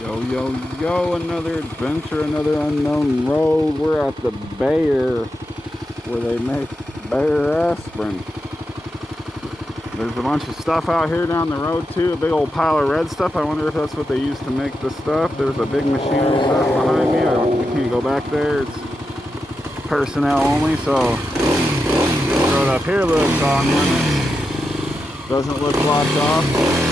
Yo, yo, yo, another adventure, another unknown road. We're at the Bayer, where they make Bayer aspirin. There's a bunch of stuff out here down the road too, a big old pile of red stuff. I wonder if that's what they use to make the stuff. There's a big machinery stuff behind me. We can't go back there. It's personnel only, so the road up here looks on limits. Doesn't look blocked off.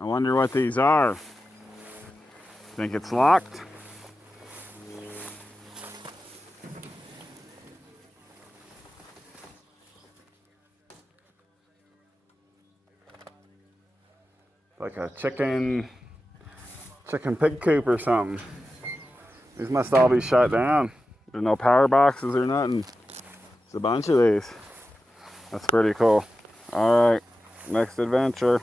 I wonder what these are. Think it's locked? Like a chicken pig coop or something. These must all be shut down. There's no power boxes or nothing. There's a bunch of these. That's pretty cool. All right, next adventure.